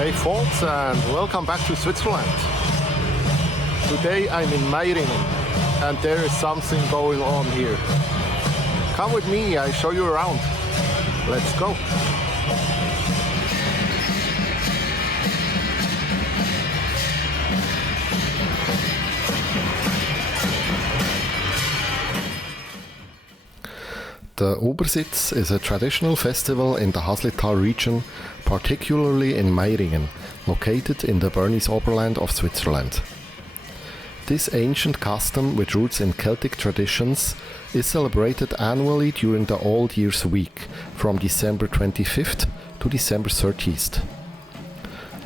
Hey folks, and welcome back to Switzerland. Today I'm in Meiringen and there is something going on here. Come with me, I show you around. Let's go. The Ubersitz is a traditional festival in the Haslital region, particularly in Meiringen, located in the Bernese Oberland of Switzerland. This ancient custom, with roots in Celtic traditions, is celebrated annually during the Old Year's Week, from December 25th to December 30th.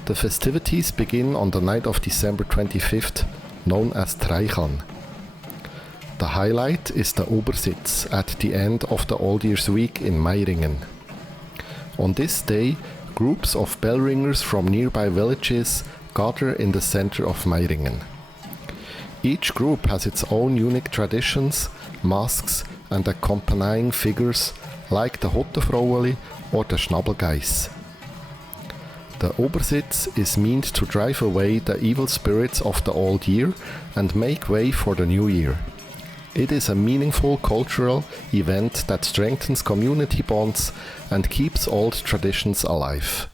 The festivities begin on the night of December 25th, known as Trychelumzug. The highlight is the Ubersitz at the end of the Old Year's Week in Meiringen. On this day, groups of bell ringers from nearby villages gather in the center of Meiringen. Each group has its own unique traditions, masks and accompanying figures like the Hottenfraueli or the Schnabelgeiss. The Ubersitz is meant to drive away the evil spirits of the old year and make way for the new year. It is a meaningful cultural event that strengthens community bonds and keeps old traditions alive.